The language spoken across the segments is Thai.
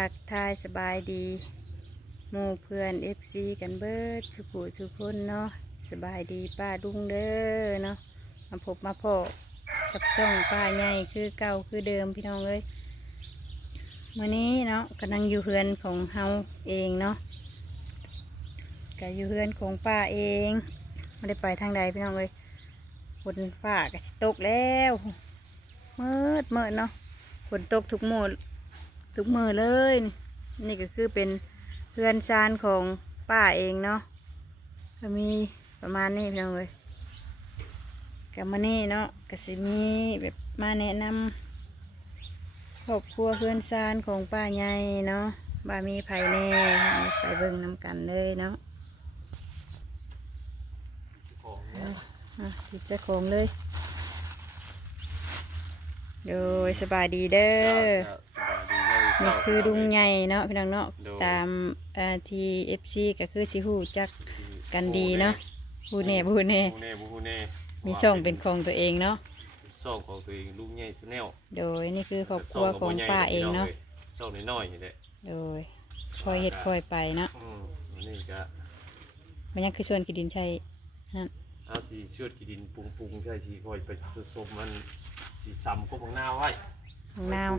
ทักทายสบายดีหมู่เพื่อนเอฟซีกันเบิดสุขุสุคนเนาะสบายดีป้าดุงเด้อเนาะมาพบมาพอกับช่องป้าใหญ่คือเก่าคือเดิมพี่น้องเอ้ยวันนี้เนาะกำลังอยู่เฮือนของเฮาเองเนาะก็อยู่เฮือนของป้าเองไม่ได้ไปทางใดพี่น้องเอ้ยฝนฟ้าก็ตกแล้วเมืดมืดเนาะฝนตกทุกมือ ทุกมือเลย นี่ก็คือเป็นเพื่อนซานของป้าเองเนาะก็มีประมาณนี้พี่น้องเอ้ยกับมานี่เนาะก็สิมีแบบมาแนะนำครอบครัวเพื่อนซานของป้าใหญ่เนาะบ้ามีไผ่แน่ไปเบิ่งน้ำกันเลยเนาะอะหยิบจ้าของเลย โดยสบายดีเด้อ นี่คือดุงใหญ่เนาะพี่น้องเนาะโดยตามเอ่อทีเอฟซีก็คือสิฮู้จักกันดีเนาะผู้แน่ผู้แน่ผู้แน่ผู้แน่มีช่องเป็นของตัวเองเนาะช่องของตัวเองลุงใหญ่สแนลโดยนี่คือครอบครัวของป้าเองเนาะช่องน้อยๆนี่แหละโดยคอยเฮ็ดคอยไปเนาะอืมอันนี่ก็มันยังคือส่วนกิดินชัยนั่นเอาสีชวดกีดินปรุงปรุงๆใช่ทีคอยไปผสมมันสีซ้ำก็บังหน้าไว้ของนาว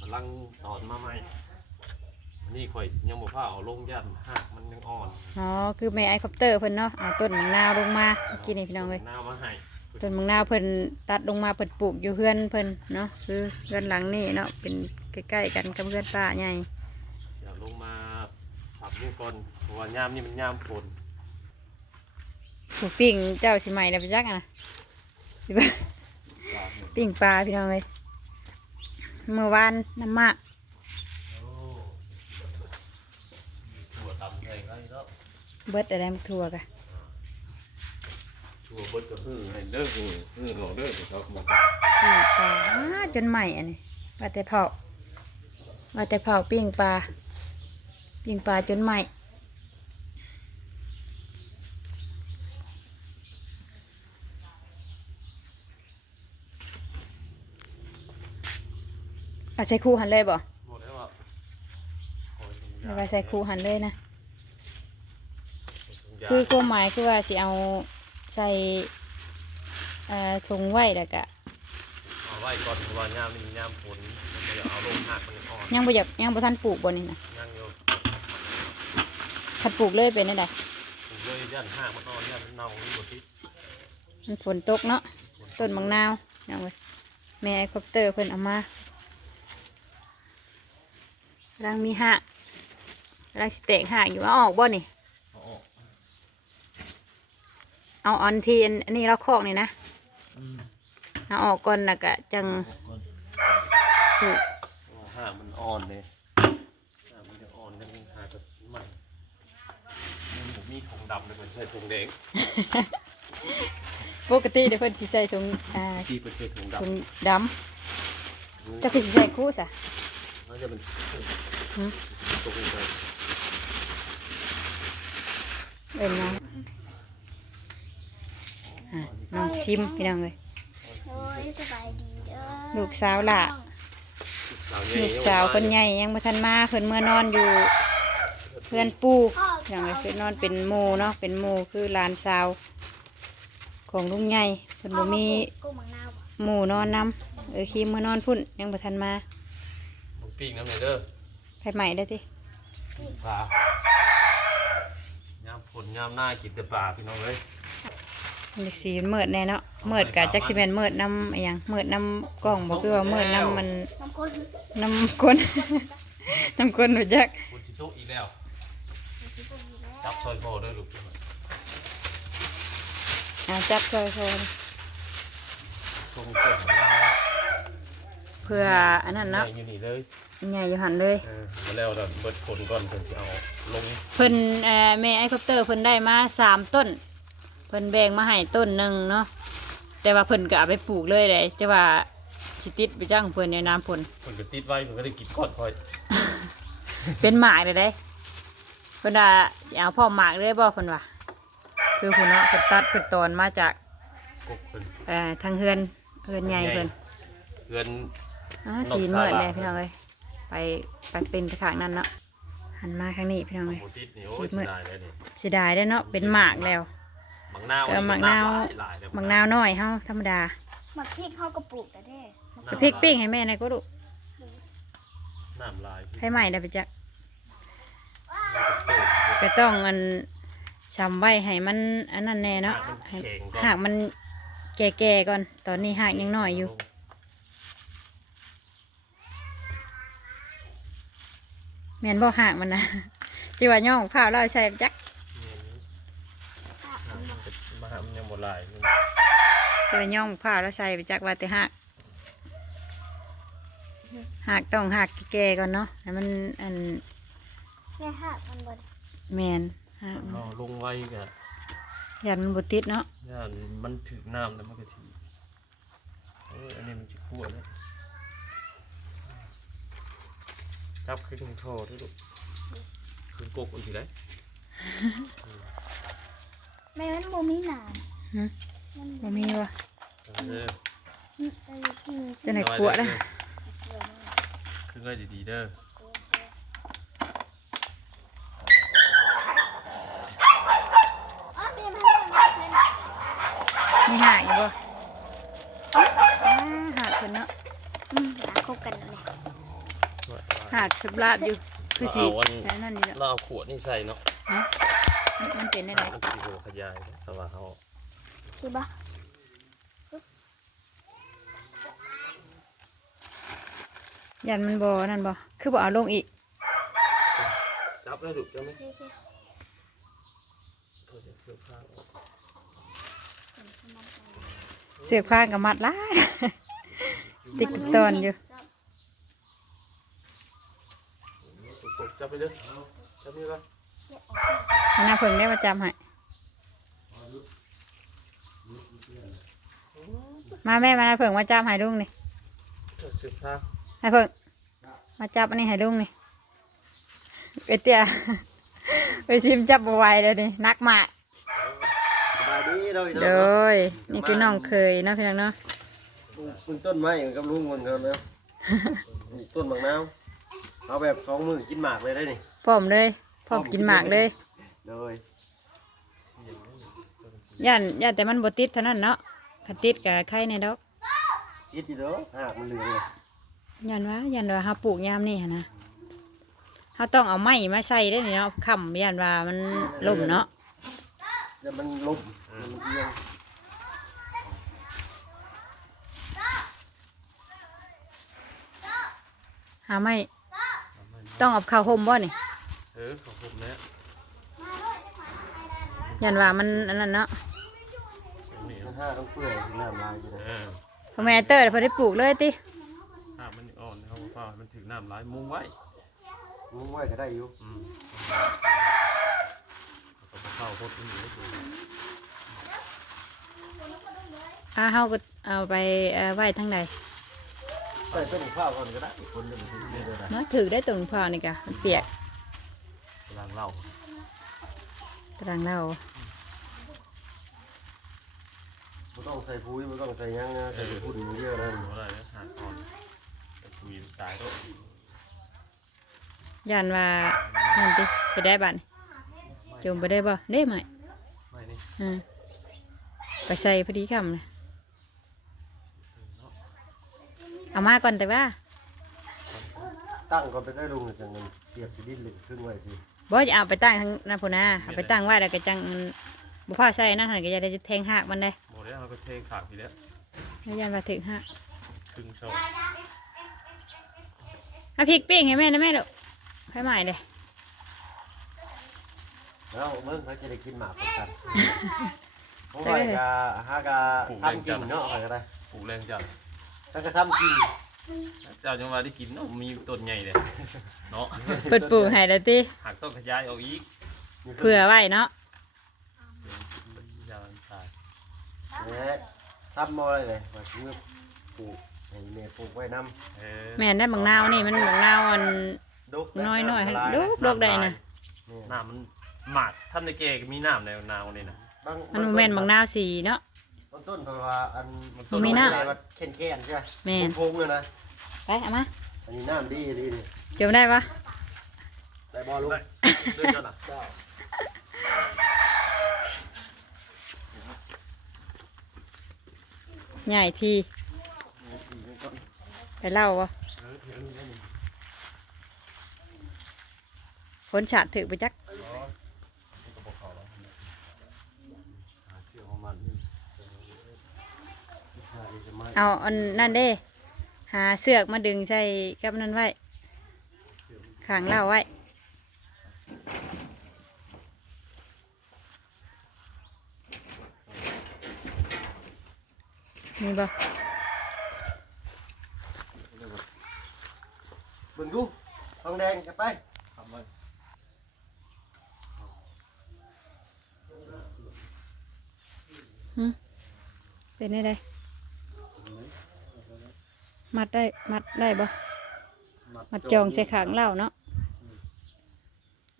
กำลังตอนมาใหม่อันนี้คอยยังบ่พาเอาลงย่านหักมันยังอ่อนอ๋อคือแม่ไอคอปเตอร์เพิ่นเนาะเอาต้นมะนาวลงมาเมื่อกี้นี่พี่น้องเอ้ยหน้ามาให้ต้นมะนาวเพิ่นตัดลงมาเพิ่นปลูกอยู่เฮือนเพิ่นเนาะคือเฮือนหลังนี่เนาะเป็นใกล้ๆกันกับเฮือนป้าใหญ่เสียลงมาสับนี่ก่อนเพราะว่ายามนี่มันยามฝนผูกปิ้งเจ้าสิใหม่แล้วไปจักอะนะสิบ่ปิ้งปลาพี่น้องเลย เมื่อวานน้ำมากโอ้ถั่วตำใส่ไว้แล้วเบิดอะไรมาทั่วกะชัวร์เบิดก็ฮือให้เด้อฮือฮือหลอกเด้อครับหมดปิ้งปลาอ้าจนใหม่อันนี้ว่าแต่เผาว่าแต่เผาปิ้งปลาปิ้งปลาจนใหม่ เอาใส่คู่หันเลยบ่หมดแล้วอะเอาไปใส่คู่หันเลยนะ คือความหมายคือว่าสิเอาใส่เอ่อถุงไว้แล้วก็เอาไว้ก่อนเพราะว่ายามนี่ยามฝนมันจะเอาลงหักมันอ่อนยังบ่อยากยังบ่ทันปลูกบ่นี่นะยังอยู่ทันปลูกเลยเป็นได้ไดผมเลยย่านหักมันอ่อนย่านมันเน่าอยู่บ่ติดมันฝนตกเนาะต้นมังนาวยังเว้ยแม่ไอคอปเตอร์เพิ่นเอามา กำลังมีหักกำลังสิแตกหักอยู่เอาออกบ่นี่ เอาออกเอาอันที่อันอันนี้เราคอกนี่นะอืมเอาออกก่อนแล้วก็จังออกก่อนปลูกเพราะว่าหักมันอ่อนเลยหักมันจะอ่อนกันหักกับใหม่มันบ่มีถุงดำเลยมันใช่ถุงแดงปกติเดี๋ยวเพิ่นสิใส่ถุงอ่าที่เป็นถุงดำถุงดำจะคือสิใส่คู่ซะ มันจะเป็นหืมตรงนี้เอ็นน้องอะน้องชิมพี่น้องเลยโอ้ยสบายดีเด้อลูกสาวล่ะ ลูกสาวคนใหญ่ยังบ่ทันมาเพิ่นเมื่อนอนอยู่ เพื่อนปู่อย่างไรเพิ่นนอนเป็นโมเนาะเป็นโมคือหลานสาว ของลุงใหญ่เพิ่นบ่มีกุ้งมังนาวบ่หมู่นอนนํเออคีมเมื่อนอนพุ่นยังบ่ทันมามึง ปิ้งน้ำหน่อยเด้อไปใหม่ได้อติปลายามฝนยามหน้ากินแต่ปลาพี่น้องเอ้ยมันสิสีเมิดแน่เนาะเมิดกะจักสิแม่นเมิดน้ำอหยังเมิดน้ำกล้องบ่คือว่าเมิดน้ำมันน้ำข้นน้ำก้นน้ำก้นบ่จักฝนชิโตะอีกแล้วน้ำจิ้มพวกนี้แล้วจับซอยโบเด้อลูกอ่าจับซอยทรงเส้นของเราๆเพื่ออันนั้นเนาะอยู่นี่เลยใหญ่อยู่หันเลยเออมาแล้วเดี๋ยวเบิดฝนก่อนเพิ่นสิเอาลงเพิ่นเอ่อแม่ไอคอปเตอร์เพิ่นได้มาสามต้น เพิ่นแบ่งมาให้ต้นหนึ่งเนาะแต่ว่าเพิ่นก็เอาไปปลูกเลยเลยแต่ว่าสิติดไปจ้างเพิ่นในน้ำฝนเพิ่นก็ติดไว้เพิ่นก็ได้กินก่อนค่อยเป็นหมากเลยได้เพิ่นว่าสิเอาพ่อหมากเลยบ่เพิ่นว่าคือเพิ่นเนาะเพิ่นตัดเพิ่นตอนมาจากกบเพิ่นเอ่อทางเฮือนเฮือนใหญ่เพิ่นเพื่อน อ่าสีเหมือนเลยพี่น้องเอ้ยไปไปเป็นทางนั้นเนาะหันมาข้างนี้พี่น้องเลย หมูติดนี่โอ้ยสิบมื้เสีอยดายเลยนี่เสียดายได้อเนาะเป็นหมากแล้ว มังนาวเออมังนาว หลายๆเลยหมักนาวน้อยเฮาธรรมดาหมักพริกเข้ากระปุกแต่เด้จะพริกปิ้งให้แม่หนอยก็ดูน้ำลายให้ใหม่ได้ไปจักก็ต้องอันชำไว้ให้มันอันนั้นแน่เนาะให้แข็งก่อนหากมันแก่ๆก่อน ตอนนี้หากยังน้อยอยู่ แม่นบ่หากมันนะที่ว่าย่องข้าวเราใส่ไปจักมาหามันยังหมดลายมันที่ว่าย่องข้าวเราใส่ไปจักว่าแต่หากหากต้องหากแก่ๆก่อนเนาะให้มันอันแม่หักมันบดแมนหากมันเอาลงไว้กะยันมันบ่ติดเนาะย่านมันถึงน้ำแล้วมันก็ทีเอออันนี้มันจะคั่วแล้ว จับขึ้นโทษด้วยลูกขึ้นกกมันทีไรแม่มันโมมีหนามหึมันบ่มีวะเออเออกินจะไหนขวดนะเสือมาขึ้นไว้ดีๆเด้อเสือเสืออ๋อแม่มันบ่มีเส้นมีหากอยู่บ่อ้าหากเพิ่นเนาะอืมหาเข้ากันเลย หากสับลาดอยู่คือสิเอาอันแต่นั่นนี่แหละเราเอาขวดนี่ใส่เนาะมันมันเป็นได้ไดมันสีโหขยายนะแต่ว่าเขาใช่ปะยันมันบ่นั่นบ่คือบ่เอาลงอีกจับได้ดุจะไหมใช่ใช่โทษเดี๋ยวเสื้อผ้าออกเสือกพางกับมัดลาดติดกับตอนอยู่ กด จับไปเด้อจับนี่ก่อนให้หน้าเพิ่งได้มาจำให้มาแม่มาหน้าเพิ่งมาจำให้ลุงนี่เสื้อผ้าหน้าเพิ่งมาจับอันนี้ให้ลุงนี่เอยเตี้ยไปชิมจับบ่ไหวเลยนี่นักมากสบายดีเราอีกโดแล้วเนาะยนี่คือน้องเคยเนาะพี่น้องเนาะปลูกต้นไม้กับลุงมันกันแล้วปลูกต้นมะนาว เอาแบบสองมือกินหมากเลยได้นี่พร้อมเลยพร้อมกินหมากเลยโดยย่านย่านแต่มันบ่ติดเท่านั้นเนาะคันติดกับไข่ในดอกคิดดีเด้อหากมันเหลืองเลยย่านว่าย่านว่าเฮาปลูกยามนี่หั่นนะเฮาต้องเอาไม้มาใส่ได้อนี่เนาะค้ำย่านว่ามันล่มเนาะเดี๋ยวมันล้มมันเอียงหาไม้ ต้องเอาเข้าวห่มบ่นี่เออของผมเนี่ยย่านว่ามันอันนั้นเนาะนี่มันห้าต้องเปื่อยถึงน้ำลายอยู่นะเออพ่อแม่เตอร์เพิ่นได้ปลูกเลยติถ้ามันอ่อนเขาเปล่ามันถึงน้ำลายมุงไว้มุ้งไว้ก็ได้อยู่อืมแล้วก็เข้าโคตรนี่เลยอ่าเฮาก็เอาไปเอ่อไว้ทางใด ใส่ต้นข้าวก่อนก็ได้คนหนึ่งทีนี่เลยนะเนาะถือได้ตรงพอนี่กะมันเปียกกำลังเล่าตารางเราไม่ต้องใส่ปุ๋ยไม่ต้องใส่หยังนะใส่ปุ๋ยมันเยอะนั่นหัวอะไรนะหาอ่อนแต่คุยตายแล้วย่านว่านั่นติไปได้บัดนี่จมไปได้บ่ได้ไหมไม่นี่อืมไปใส่พอดีคำเลย เอามาก่อนแต่ว่า ตั้งก่อนไปได้ลุงจังเงินเสียบสิดิ้นเหล็กครึ่งไว้สิบ่จะเอาไปตั้งทางนั้นพุ่นนะเอาไปตั้งไว้แล้วก็จังมันบ่พอใส่นั่นหั่นก็จะได้แทงหักมันได้หมดแล้วเราก็เทขาดไปแล้วแล้วยันว่าถึงหักครึ่งช่องเอาพริกปิ้งให้แม่นะแม่ลูกให้ใหม่เลยแล้วเมื่อเขาจะได้กินหมากกันผมว่าก็หากะซ้ำกินเนาะอะไรก็ได้ปลูกแรงจัด ถ้าก็ซ้ำกินเจ้าจังหวะได้กินเนาะมีต้นใหญ่เลยเนาะเปิดปลูกให้แล้วติหักต้นขยายออกอีกเผื่อไว้เนาะยาวตายเนี่ยซ้ำมอเลยเลยว่าเมื่อปลูกให้แม่ปลูกไว้น้เออแม่นได้บางนาวนี่มันบางนาวอันำดกน้อยๆให้ละลาลูกดได้นะน้ำมันหมาดทำในเกก็มีน้ำในนาวนี่นะ บางมันบ่แม่นบางนาวสีเนาะ บางต้นเพราะว่าอันมันมันมีน้ำ อะไรว่าแข็งๆใช่ไหมแม่น พงๆเลยนะไปเอามาไปอันนี้น้ำดีดีนี่จมได้ปะได้บอลลูกเดินกันอะเจ้าใหญ่ทีไปเล่าวะเออเถียงนี่ได้นี่คนฉาดถือไปจักนี่ก็บอกเขาแล้วหาเชือกของมันนี่หาดีจะไม่ เอาอันนั่นเด้ หาเสือกมาดึงใส่กับนั่นไว้ขางเล่าไว้มีบ่เบิ่งดูทองแดงกันไปทำไว้เป็นได้ได มัดได้ มัดได้บ่มัดจองใส่ขางเหล้าเนาะ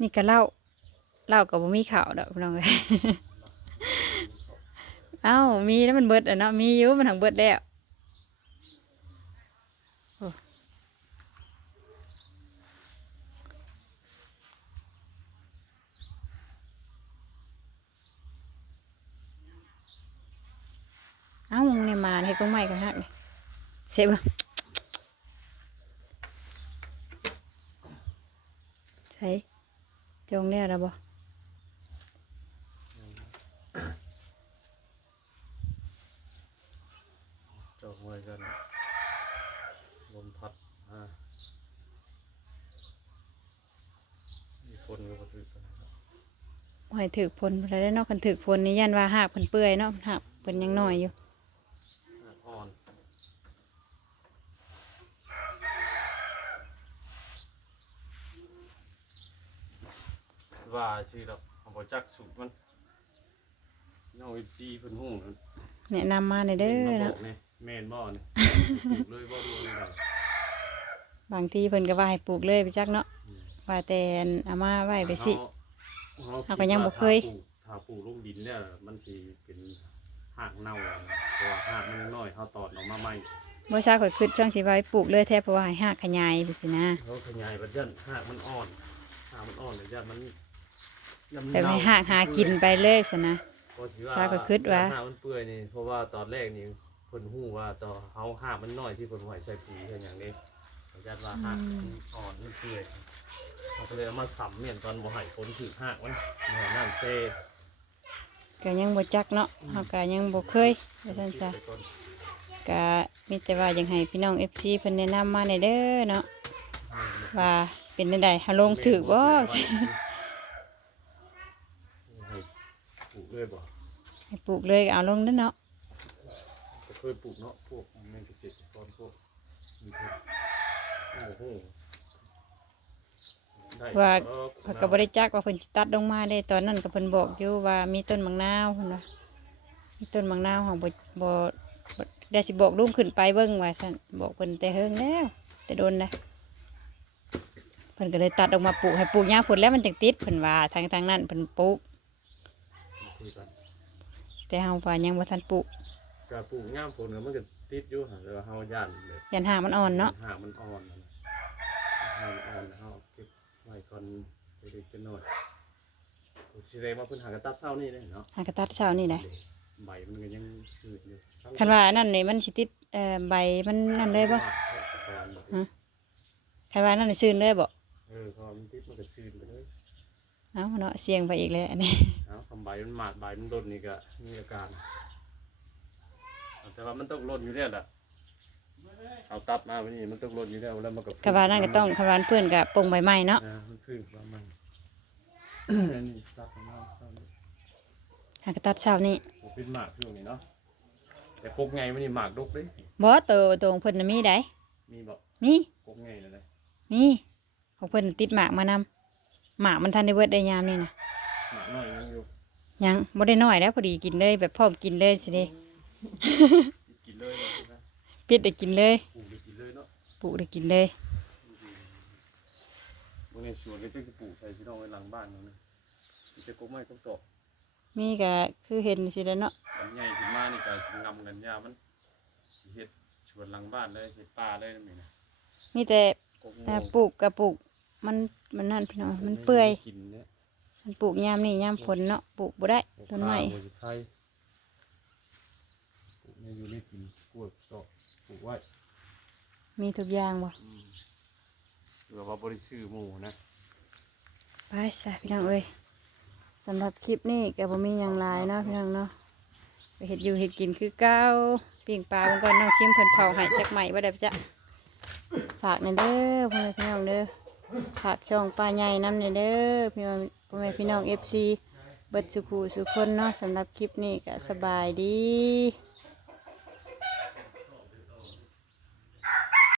นี่ก็เหล้าเหล้ากับบ่มีข่าวดอกพี่น้องเอ้ยเอ้ามีแล้วมันเบิดอะเนาะมีอยู่มันถังเบิดแล้วโอ้เอ้ามึงเนี่ยมาให้ก็ไม่กันฮักนี่เสพบ่ใส่ จงแล้วแล้วบ่จองไว้กันลมพัดอ่ามีคนก็มาถือกันนะครับบ่ให้ถือพลอะไรได้เนาะคันถือพลนี่ยันว่าหากเพิ่นเปื่อยเนาะหากเพิ่นยังน้อยอยู่ หน้าอ่อน ว่าชื่อเราเอาบอจักสูตรมันน้องเอฟซีเพิ่นหู้นั่นแนะนำมาในอยเด้อมาบเนาะอกเนี่ยแม่นบ่เนี่ยปลูกเลยบ่ดูเลยได้บางทีเพิ่นก็ว่าให้ปลูกเลยไปจักเนาะว่าแต่อันเอามาไว้ไปสิเขาเราก็ยังบ่เคย ถ้าปลูกลงดินเนี่ยมันสิเป็นหากเน่าเพราะว่าหากมันยังน้อยเขาตอดออกมาใหม่ บ่ทราบข่อยคิดช่วงสิว่าให้ปลูกเลยแท้เพราะว่าให้หากขยายไปสินะเขาขยายบัดยันหากมันอ่อนหากมันอ่อนเลยยันมันยันมัน แต่ให้เน่หากหากินไปเลยสินะเพราะสิทราบก็คิดว่าหากมันเปื่อยนี่เพราะว่าตอนแรกนี่เพิ่นฮู้ว่าต่อเฮาหากมันน้อยที่เพิ่นไหวใส่ปุ๋ยเพิ่นอย่างนี้เขายันว่าหากมันอ่อนมันเปื่อยเขาก็เลยเอามาสำเมียนตอนบ่ให้ฝนถือหากมันบ่ให้น้ำเซก็ยังบ่จักเนาะเฮาก็ยังบ่เคยว่าซั่นซะก็มีแต่ว่ายังให้พี่น้อง FC เพิ่นแนะนำมาในอยเด้อเนาะว่าเป็นจังได๋หาลงถึกบ่ปลูก เลยบ่ให้ปลูกเลยก็เอาลงเด้อเนาะก็เคยปลูกเนาะพวกแม่นเกษตรกรพวกมีพวกโอ้โหได้ว่าเออเพิ่นก็บ่ได้จักว่าเพิ่นสิตัดลงมาได้ตอนนั้นก็เพิ่นบอกอยู่ว่ามีต้นมะนาวเพิ่นว่ามีต้นมะนาวของบ่บ่บ่ได้สิบอกลุงขึ้นไปเบิ่งว่าซั่นบอกเพิ่นแต่เฮิงแล้ว แต่โดนนะเพิ่นก็เลยตัดออกมาปลูกให้ปลูกยามฝนแล้วมันจังติดเพิ่นว่าทางทางนั้นเพิ่นปลูกคุยกัน แต่เฮาว่ายังบ่ทันปลูกก็ปลูกง่ามฝนก็มันก็ติดอยู่หั่นแต่ว่าเฮาย่านแบบยันหางมันอ่อนเนาะหากมันอ่อนนั่นน่ะหากมันอ่อนเฮาเก็บไว้ก่อนเด็กๆจะน้อยกูสิได้มาเพิ่นหากระตับเช้านี่เลยเนาะหากระตัดเช้านี่แหละใบมันก็ยังชืดอยู่คันว่าอันนั่นนี่มันสิติดเอ่อใบมันนั่นเลยบ่คันว่านั่นนี่ซื่นเลยบ่เออพอมันติดมันก็ชืดไปเลยเอ้าเนาะเสียงไปอีกแล้วอันนี้ เอาคำใบมันหมาดใบมันโดนนี่ก็มีอาการ แต่ว่ามันต้องลดอยู่แล้วล่ะเอาตัดมาวันนี้มันต้องลดอยู่แล้วแล้วมันก็คันว่านั่นก็ต้องคันว่าเพื่อนก็ปลงใบไม้เนาะอ่ามันขึ้นประมาณอันนี้ตัดประมาณเท่านี้หากระตัดเช้านี่ผมเป็นหมากช่วงนี้เนาะแต่กกไงมันนี่หมากดกเด้บ่ตัวตัวของเพิ่นน่ะมีได้มีบ่มีกกไงนั่นเลยมีของเพิ่นติดหมากมานำหมากมันทันได้เบิดได้ยามนี่นะหมาก น้อยยังอยู่ยังบ่ได้น้อยแล้วพอดีกินเลยแบบพร้อมกินเลยสิเด้กินเลยนะปิดได้กินเลยปลูกได้กินเลยเนาะปลูกได้กินเลยบางในสวนก็จะปลูกใส่ที่น้องไว้หลังบ้านนั่นนะมีแต่กกไม้กกตอกมีก็คือเห็นสิได้เนาะอันใหญ่ขึ้นมานี่ก็สิงำกันยามันสิเฮ็ดสวนหลังบ้านเลยเฮ็ดป่าเลยนั่นนี่นะมีแต่กกอ่าปลูกกับปลูกมันมันนั่นพี่น้องมันเปื่อยกินเนี่ย มันปลูกยามนี่ยามฝนเนาะปลูกบ่ได้ต้นไม้ข้าวหัวไข่ปลูกในอยู่ในกินกล้วยตอกปลูกไว้มีทุกอย่างบ่อืมเผื่อว่าบริชื่อหมูนะไปซะพี่น้องเอ้ยสำหรับคลิปนี้ก็บ่มีหยังหลายเนาะพี่น้องเนาะไปเฮ็ดอยู่เฮ็ดกินคือเก่าปิ้งปลาเบิ่งก่อนน้องชิมเพิ่นเผาให้จักใหม่บ่ได้จ้ะฝากในอยเด้อพ่อแม่พี่น้องเด้อฝากช่องปลาใหญ่นำในอยเด้อพี่น้อง พ่อแม่พี่น้องเอฟซีเบิดสุขูสุคนเนาะสำหรับคลิปนี้ก็สบายดี